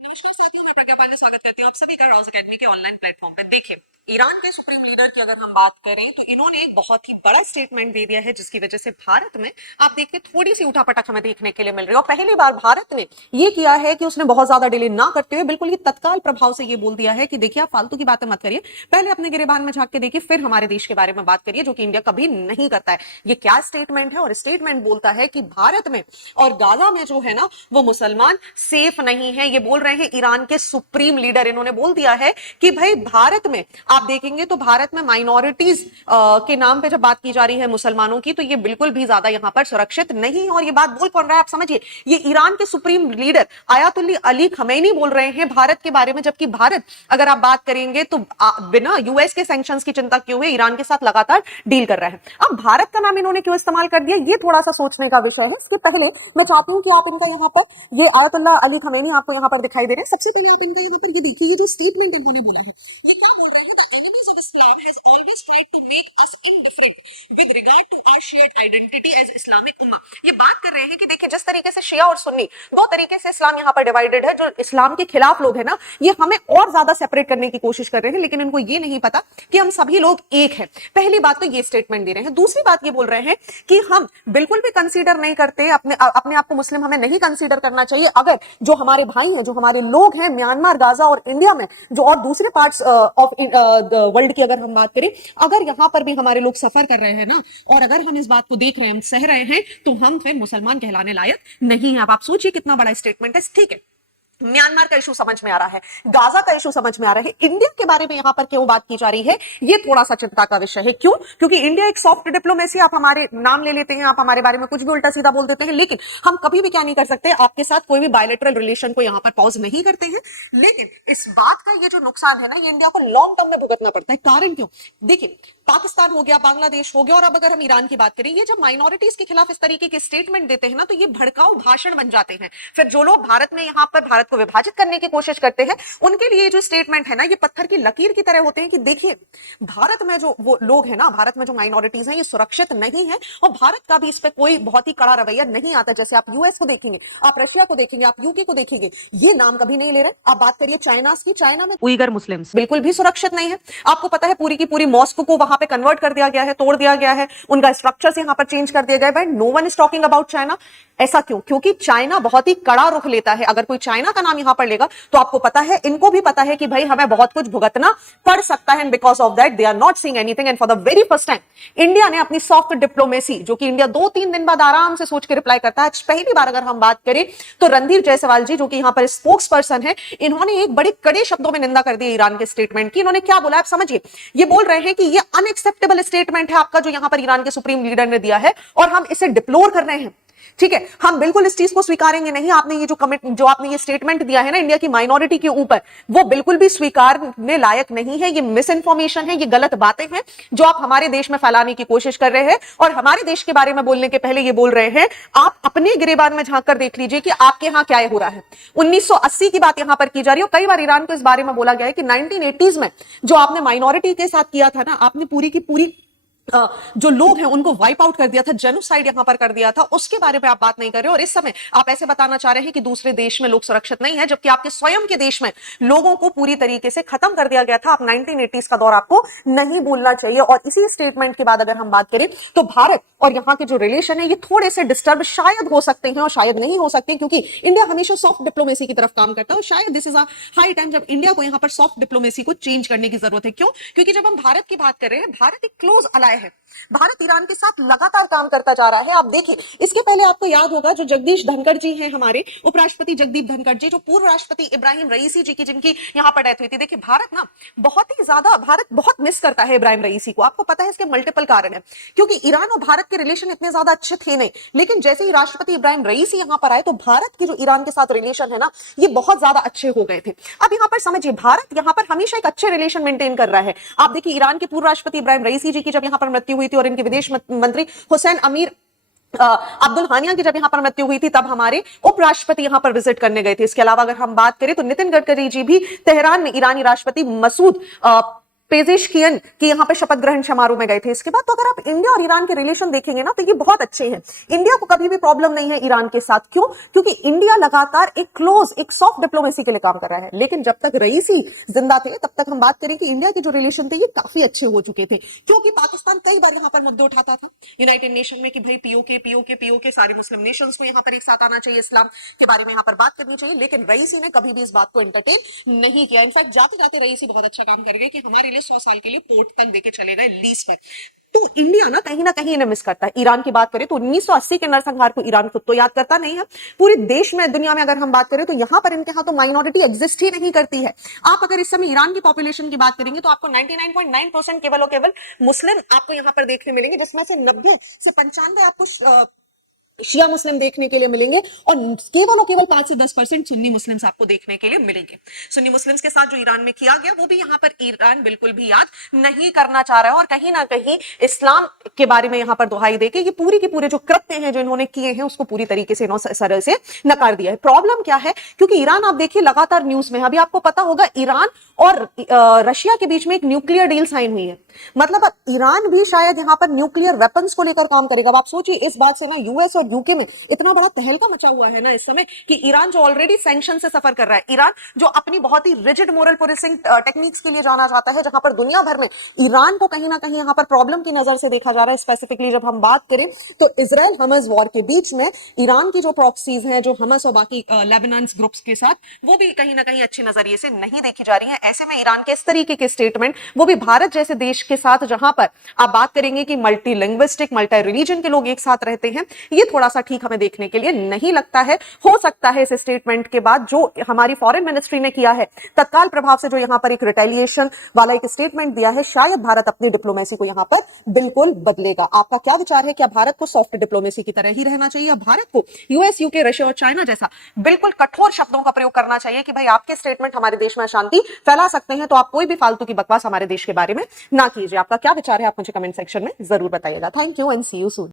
नमस्कार साथियों, मैं प्रज्ञा पांडे स्वागत करती हूँ आप सभी का रॉज एकेडमी के ऑनलाइन प्लेटफॉर्म पे। देखिए, ईरान के सुप्रीम लीडर की अगर हम बात करें तो इन्होंने एक बहुत ही बड़ा स्टेटमेंट दे दिया है, जिसकी वजह से भारत में आप देखिए थोड़ी सी उठापटक हमें देखने के लिए मिल रही है। और पहली बार भारत ने ये किया है कि उसने बहुत ज्यादा डिले ना करते हुए बिल्कुल ही तत्काल प्रभाव से ये बोल दिया है कि देखिए, आप फालतू की बातें मत करिए, पहले अपने गिरेबान में झांक के देखिए, फिर हमारे देश के बारे में बात करिए, जो कि इंडिया कभी नहीं करता है। ये क्या स्टेटमेंट है? और स्टेटमेंट बोलता है कि भारत में और गाजा में जो है ना, वो मुसलमान सेफ नहीं है। ये बोल रहे हैं ईरान के सुप्रीम लीडर। इन्होंने बोल दिया है कि भाई, भारत में आप देखेंगे तो भारत में माइनॉरिटीज के नाम पे जब बात की जा रही है मुसलमानों की, तो ये बिल्कुल भी ज्यादा यहां पर सुरक्षित नहीं है। और ये बात बोल कौन रहा है, आप समझिए, ये ईरान के सुप्रीम लीडर आयतुल्ला अली खमैनी बोल रहे हैं भारत के बारे में। जबकि भारत, अगर आप बात करेंगे तो बिना यूएस के सैंक्शंस की चिंता किए हुए ईरान के साथ लगातार डील कर रहा है। अब भारत का नाम इन्होंने क्यों इस्तेमाल कर दिया, ये थोड़ा सा सोचने का विषय है। इसके पहले मैं चाहती हूं कि आप इनका यहाँ पर, ये आयतुल्ला अली खमैनी आपको यहाँ पर दिखाई दे रहे हैं। सबसे पहले आप इनका यहाँ पर ये देखिए, ये जो स्टेटमेंट इन्होंने बोला है, ये क्या बोल रहे हैं? The enemies of Islam has always tried to make us indifferent with regard to our shared identity as Islamic उम्मा। ये बात कर रहे हैं कि देखिए, जिस तरीके से शिया और सुन्नी दो तरीके से इस्लाम यहाँ पर डिवाइडेड है, जो इस्लाम के खिलाफ लोग हैं ना, ये हमें और ज्यादा सेपरेट करने की कोशिश कर रहे हैं, लेकिन इनको ये नहीं पता कि हम सभी लोग एक हैं। पहली बात तो ये स्टेटमेंट दे रहे हैं। दूसरी बात ये बोल रहे हैं कि हम बिल्कुल भी कंसीडर नहीं करते, अपने आप को मुस्लिम हमें नहीं कंसीडर करना चाहिए अगर जो हमारे भाई हैं, जो हमारे लोग हैं म्यांमार, गाजा और इंडिया में, जो और दूसरे पार्ट्स ऑफ वर्ल्ड की अगर हम बात करें, अगर यहां पर भी हमारे लोग सफर कर रहे हैं ना, और अगर हम इस बात को देख रहे हैं, हम सह रहे हैं, तो हम फिर मुसलमान कहलाने लायक नहीं है। अब आप सोचिए कितना बड़ा स्टेटमेंट है। ठीक है, म्यांमार का इशू समझ में आ रहा है, गाजा का इशू समझ में आ रहा है, इंडिया के बारे में यहां पर क्यों बात की जा रही है, ये थोड़ा सा चिंता का विषय है। क्यों? क्योंकि इंडिया एक सॉफ्ट डिप्लोमेसी, आप हमारे नाम ले लेते हैं, आप हमारे बारे में कुछ भी उल्टा सीधा बोल देते हैं, लेकिन हम कभी भी क्या नहीं कर सकते, आपके साथ कोई भी बायलैटरल रिलेशन को यहां पर पॉज नहीं करते हैं। लेकिन इस बात का ये जो नुकसान है ना, ये इंडिया को लॉन्ग टर्म में भुगतना पड़ता है। कारण क्यों? देखिए, पाकिस्तान हो गया, बांग्लादेश हो गया, और अब अगर हम ईरान की बात करें, ये जब माइनॉरिटीज के खिलाफ इस तरीके के स्टेटमेंट देते हैं ना, तो ये भड़काऊ भाषण बन जाते हैं। फिर जो लोग भारत में यहां पर भारत को विभाजित करने की कोशिश करते हैं, उनके लिए जो स्टेटमेंट है ना, ये पत्थर की लकीर की तरह होते हैं कि देखिए, भारत में जो वो लोग हैं ना, भारत में जो माइनॉरिटीज हैं, ये सुरक्षित नहीं है, और भारत का भी इस पे कोई बहुत ही कड़ा रवैया नहीं आता। जैसे आप यूएस को देखेंगे, आप रशिया को देखेंगे, आप यूके को देखेंगे, ये नाम कभी नहीं ले रहे। आप बात करिए चाइना की, चाइना में उइगर मुस्लिम्स बिल्कुल भी सुरक्षित नहीं है। आपको पता है, पूरी की पूरी मॉस्को को वहां पे कन्वर्ट कर दिया गया है, तोड़ दिया गया है, उनका स्ट्रक्चर यहां पर चेंज कर दिया गया है। No one is talking about China. ऐसा क्यों? क्योंकि चाइना बहुत ही कड़ा रुख लेता है। अगर कोई चाइना का नाम यहां पर लेगा, तो आपको पता है, इनको भी पता है कि भाई हमें बहुत कुछ भुगतना पड़ सकता है, and because of that they are not seeing anything. And for the very first time India ने अपनी सॉफ्ट डिप्लोमेसी, जो कि इंडिया 2-3 दिन बाद आराम से सोच के रिप्लाई करता है, पहली बार अगर हम बात करें तो रणधीर जायसवाल जी, जो कि यहां पर स्पोक्स पर्सन है, इन्होंने एक बड़े कड़े शब्दों में निंदा कर दी ईरान के स्टेटमेंट की। इन्होंने क्या बोला, आप समझिए, ये बोल रहे हैं कि ये अनएक्सेप्टेबल स्टेटमेंट है आपका, जो यहां पर ईरान के सुप्रीम लीडर ने दिया है, और हम इसे डिप्लोर कर रहे हैं। ठीक है, हम बिल्कुल इस चीज को स्वीकारेंगे नहीं। आपने ये जो आपने ये स्टेटमेंट दिया है ना इंडिया की माइनॉरिटी के ऊपर, वो बिल्कुल भी स्वीकारने लायक नहीं है। ये मिस इन्फॉर्मेशन है, ये गलत बातें हैं जो आप हमारे देश में फैलाने की कोशिश कर रहे हैं, और हमारे देश के बारे में बोलने के पहले ये बोल रहे हैं, आप अपने गिरेबान में झांक कर देख लीजिए कि आपके यहां क्या हो रहा है। 1980 की बात यहां पर की जा रही है, और कई बार ईरान को इस बारे में बोला गया है कि 1980s में जो आपने माइनॉरिटी के साथ किया था ना, आपने पूरी की पूरी जो लोग हैं उनको वाइप आउट कर दिया था, जेनोसाइड यहां पर कर दिया था, उसके बारे में आप बात नहीं कर रहे हो। और इस समय आप ऐसे बताना चाह रहे हैं कि दूसरे देश में लोग सुरक्षित नहीं है, जबकि आपके स्वयं के देश में लोगों को पूरी तरीके से खत्म कर दिया गया था। आप 1980s का दौर आपको नहीं भूलना चाहिए। और इसी स्टेटमेंट के बाद अगर हम बात करें, तो भारत और यहां के जो रिलेशन है, ये थोड़े से डिस्टर्ब शायद हो सकते हैं, और शायद नहीं हो सकते, क्योंकि इंडिया हमेशा सॉफ्ट डिप्लोमेसी की तरफ काम करता है, और शायद this is a high time जब इंडिया को यहां पर सॉफ्ट डिप्लोमेसी को चेंज करने की जरूरत है। क्यों? क्योंकि जब हम भारत की बात कर रहे हैं, भारत एक क्लोज अलाय है, भारत ईरान के साथ लगातार काम करता जा रहा है। आप देखिए, इसके पहले आपको याद होगा, जो जगदीश धनखड़ जी हैं, हमारे उपराष्ट्रपति जगदीप धनखड़ जी, जो पूर्व राष्ट्रपति इब्राहिम रईसी जी की, जिनकी यहां पर डेथ हुई थी। देखिए, भारत ना बहुत ही ज्यादा, भारत बहुत मिस करता है इब्राहिम रईसी को। आपको पता है इसके मल्टीपल कारण है, क्योंकि ईरान और भारत के रिलेशन इतने ज्यादा अच्छे थे नहीं, लेकिन जैसे ही राष्ट्रपति इब्राहिम रईसी यहां पर आए, तो भारत के जो ईरान के साथ रिलेशन है ना, ये बहुत ज्यादा अच्छे हो गए थे। अब यहां पर समझिए, भारत यहां पर हमेशा एक अच्छे रिलेशन मेंटेन कर रहा है। आप देखिए, ईरान के पूर्व राष्ट्रपति इब्राहिम रईसी जी की जब यहां पर मृत्यु हुई थी, और इनके विदेश मंत्री हुसैन अमीर अब्दुल हानिया की जब यहां पर मृत्यु हुई थी, तब हमारे उपराष्ट्रपति यहां पर विजिट करने गए थे। इसके अलावा अगर हम बात करें, तो नितिन गडकरी जी भी तेहरान में ईरानी राष्ट्रपति मसूद पेजेशकियन की यहाँ पे शपथ ग्रहण समारोह में गए थे। इसके बाद तो अगर आप इंडिया और ईरान के रिलेशन देखेंगे ना तो ये बहुत अच्छे हैं। इंडिया को कभी भी प्रॉब्लम नहीं है ईरान के साथ। क्यों? क्योंकि इंडिया लगातार एक क्लोज, एक सॉफ्ट डिप्लोमेसी के लिए काम कर रहा है। लेकिन जब तक रईसी जिंदा थे तब तक हम बात करें कि इंडिया के जो रिलेशन थे ये काफी अच्छे हो चुके थे, क्योंकि पाकिस्तान कई बार यहाँ पर मुद्दे उठाता था यूनाइटेड नेशन में कि भाई पीओके सारे मुस्लिम नेशंस को यहाँ पर एक साथ आना चाहिए, इस्लाम के बारे में यहाँ पर बात करनी चाहिए। लेकिन रईसी ने कभी भी इस बात को एंटरटेन नहीं किया। इनफैक्ट जाते जाते रईसी बहुत अच्छा काम कर गए कि हमारे लिए 100 साल के लिए पोर्ट तक देके चले गए लीज पर। तो इंडिया ना कहीं इन्हें मिस करता है। ईरान की बात करें तो 1980 के नरसंहार को ईरान खुद तो याद करता नहीं है। पूरे देश में, दुनिया में अगर हम बात करें तो यहां पर इनके यहां तो माइनॉरिटी एग्जिस्ट ही नहीं करती है। आप अगर इस समय ईरान की पॉपुलेशन की बात करेंगे तो आपको 99.9% केवल और केवल मुस्लिम आपको यहां पर देखने मिलेंगे, जिसमें से 90 से 95 आपको शिया मुस्लिम देखने के लिए मिलेंगे और केवल 5 से 10% सुन्नी मुस्लिम्स आपको देखने के लिए मिलेंगे। सुन्नी मुस्लिम्स के साथ जो ईरान में किया गया वो भी यहाँ पर ईरान बिल्कुल भी याद नहीं करना चाह रहा है और कहीं ना कहीं इस्लाम के बारे में यहाँ पर दुहाई देके ये पूरी के पूरे जो कृत्य हैं जो इन्होंने किए हैं उसको पूरी तरीके से सरल से नकार दिया है। प्रॉब्लम क्या है? क्योंकि ईरान आप देखिए लगातार न्यूज में, अभी आपको पता होगा ईरान और रशिया के बीच में एक न्यूक्लियर डील साइन हुई है। मतलब ईरान भी शायद यहाँ पर न्यूक्लियर वेपन्स को लेकर काम करेगा। अब आप सोचिए इस बात से ना यूएस और यूके में इतना बड़ा तहलका मचा हुआ है ना इस समय कि ईरान जो ऑलरेडी सैंक्शन से सफर कर रहा है, ईरान जो अपनी बहुत ही रिजिड मोरल पुलिसिंग टेक्निक्स के लिए जाना जाता है, जहां पर दुनिया भर में ईरान को कहीं ना कहीं यहां पर प्रॉब्लम की नजर से देखा जा रहा है। स्पेसिफिकली जब हम बात करें तो इजराइल हमस वॉर के बीच में ईरान की जो प्रॉक्सीज हैं जो हमस और बाकी लेबनान ग्रुप्स के साथ, वो भी कहीं ना कहीं अच्छे नजरिए से नहीं देखी जा रही है। ऐसे में ईरान के इस तरीके के स्टेटमेंट, वो भी भारत जैसे देश के साथ जहां पर आप बात करेंगे कि मल्टी लिंग्विस्टिक, मल्टी रिलीजन के लोग एक साथ रहते हैं, ये थोड़ा सा ठीक हमें देखने के लिए नहीं लगता है। हो सकता है इस स्टेटमेंट के बाद जो हमारी फॉरेन मिनिस्ट्री ने किया है, तत्काल प्रभाव से जो यहां पर एक रिटेलिएशन वाला एक स्टेटमेंट दिया है, शायद भारत अपनी डिप्लोमेसी को यहां पर बिल्कुल बदलेगा। आपका क्या विचार है? क्या भारत को सॉफ्ट डिप्लोमेसी की तरह ही रहना चाहिए या भारत को यूएस, यूके, रशिया और चाइना जैसा बिल्कुल कठोर शब्दों का प्रयोग करना चाहिए कि भाई आपके स्टेटमेंट हमारे देश में शांति फैला सकते हैं, तो आप कोई भी फालतू की बकवास हमारे देश के बारे में ना कीजिए। आपका क्या विचार है? आप मुझे कमेंट सेक्शन में जरूर बताइएगा। Thank you and see you soon.